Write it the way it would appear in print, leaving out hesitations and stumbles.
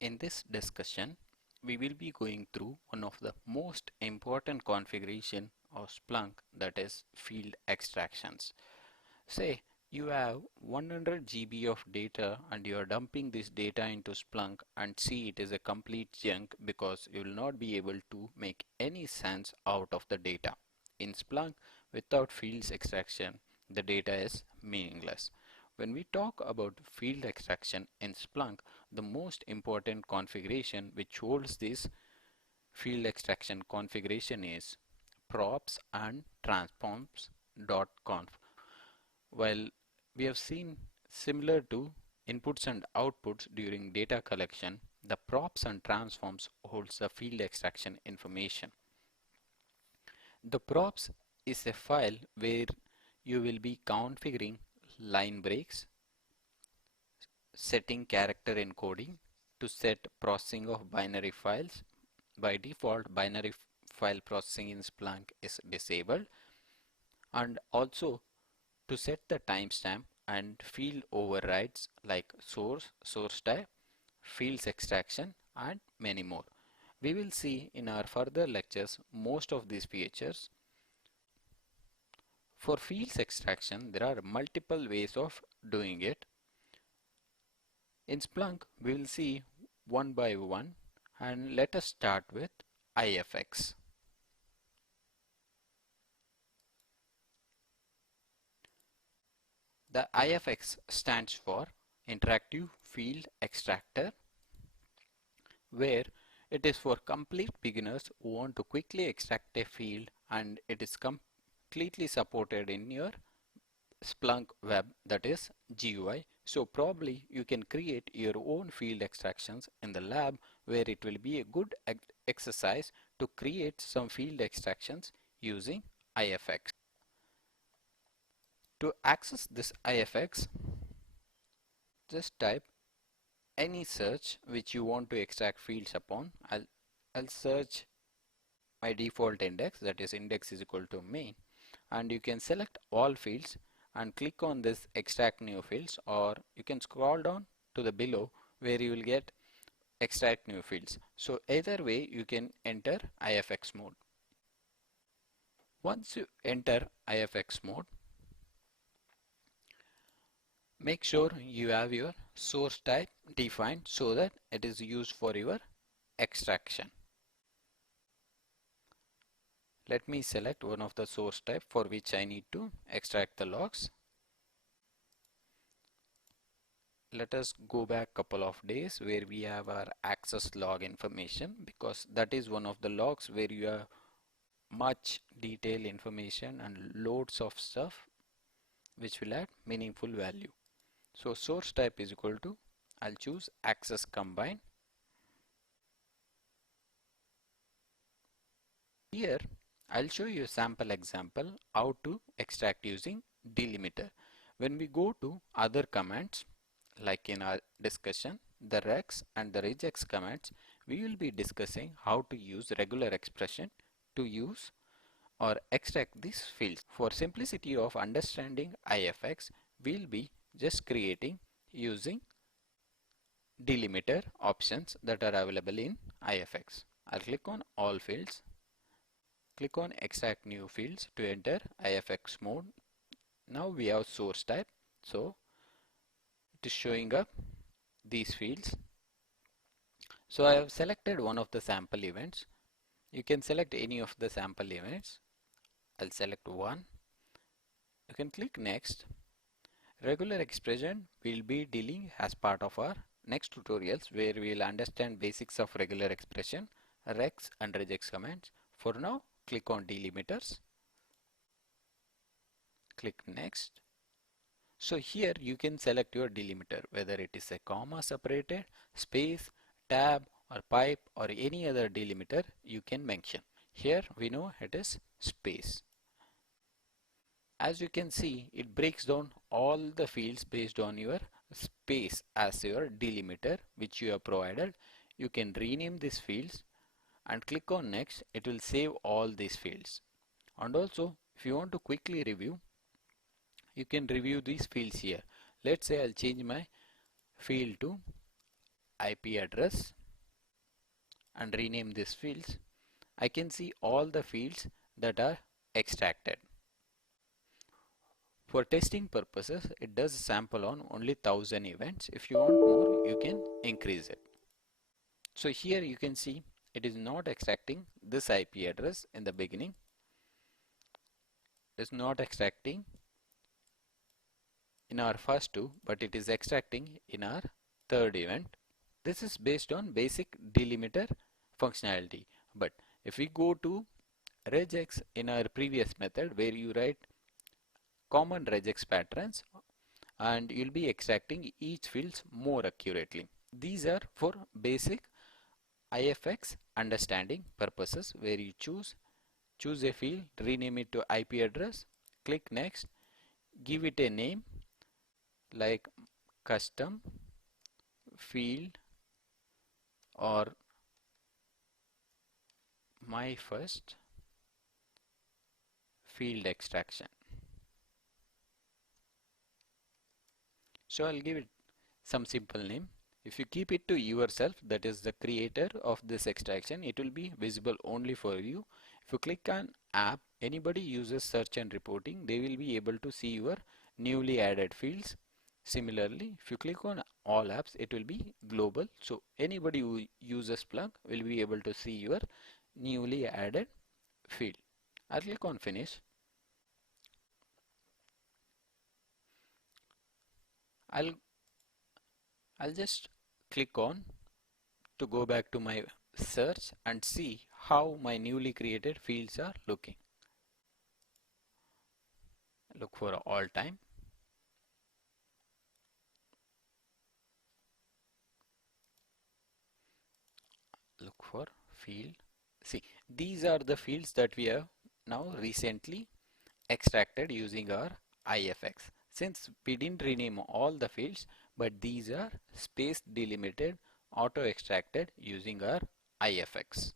In this discussion, we will be going through one of the most important configuration of Splunk, that is field extractions. Say you have 100 GB of data and you are dumping this data into Splunk and see it is a complete junk because you will not be able to make any sense out of the data. In Splunk, without fields extraction, the data is meaningless. When we talk about field extraction in Splunk, the most important configuration which holds this field extraction configuration is props and transforms.conf. While we have seen similar to inputs and outputs during data collection, the props and transforms holds the field extraction information. The props is a file where you will be configuring line breaks, setting character encoding to set processing of binary files. By default, binary file processing in Splunk is disabled, and also to set the timestamp and field overrides like source type, fields extraction, and many more. We will see in our further lectures most of these features. For fields extraction, there are multiple ways of doing it. In Splunk, we will see one by one, and let us start with IFX. The IFX stands for Interactive Field Extractor, where it is for complete beginners who want to quickly extract a field, and it is completely supported in your Splunk web, that is GUI. So probably you can create your own field extractions in the lab, where it will be a good exercise to create some field extractions using IFX. To access this IFX, just type any search which you want to extract fields upon. I'll search my default index, that is index is equal to main, and you can select all fields and click on this extract new fields, or you can scroll down to the below where you will get extract new fields. So either way you can enter IFX mode. Once you enter IFX mode, make sure you have your source type defined so that it is used for your extraction. Let me select one of the source type for which I need to extract the logs. Let us go back couple of days where we have our access log information, because that is one of the logs where you have much detailed information and loads of stuff which will add meaningful value. So source type is equal to, I'll choose access combine. Here I'll show you a sample example how to extract using delimiter. When we go to other commands, like in our discussion, the rex and the regex commands, we will be discussing how to use regular expression to use or extract these fields. For simplicity of understanding IFX, we'll be just creating using delimiter options that are available in IFX. I'll click on all fields, click on extract new fields to enter IFX mode. Now we have source type, so it is showing up these fields. So I have selected one of the sample events. You can select any of the sample events. I'll select one. You can click next. Regular expression we'll be dealing as part of our next tutorials, where we will understand basics of regular expression, rex and regex commands. For now, click on delimiters. Click next. So here you can select your delimiter, whether it is a comma separated, space, tab or pipe or any other delimiter you can mention. Here we know it is space. As you can see, it breaks down all the fields based on your space as your delimiter which you have provided. You can rename these fields and click on next. It will save all these fields. And also, if you want to quickly review, you can review these fields here. Let's say I'll change my field to IP address and rename these fields, I can see all the fields that are extracted. For testing purposes, it does sample on only 1000 events. If you want more, you can increase it. So here you can see it is not extracting this IP address in the beginning. It is not extracting in our first two, but it is extracting in our third event. This is based on basic delimiter functionality. But if we go to regex in our previous method where you write common regex patterns and you'll be extracting each fields more accurately. These are for basic IFX understanding purposes where you choose a field, rename it to IP address, click next, give it a name like custom field or my first field extraction. So I'll give it some simple name. If you keep it to yourself, that is the creator of this extraction, it will be visible only for you. If you click on app, anybody uses search and reporting, they will be able to see your newly added fields. Similarly, if you click on all apps, it will be global. So anybody who uses plug will be able to see your newly added field. I'll click on finish. I'll just click on to go back to my search and see how my newly created fields are looking. Look for all time. Look for field. See, these are the fields that we have now recently extracted using our IFX. Since we didn't rename all the fields, but these are space delimited auto extracted using our IFX.